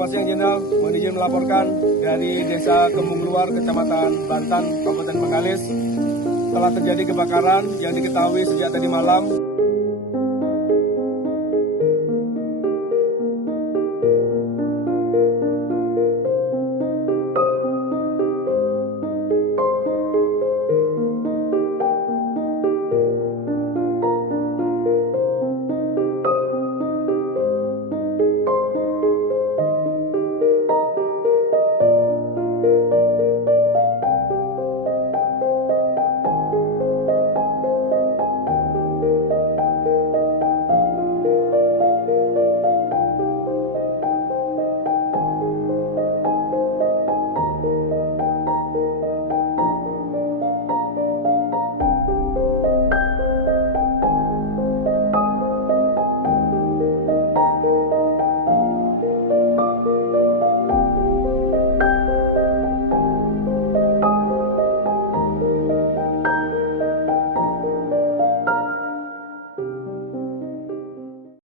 Selamat siang Jenderal, mohon izin melaporkan dari Desa Kembung Luar, Kecamatan Bantan, Kabupaten Bengkalis. Telah terjadi kebakaran yang diketahui sejak tadi malam.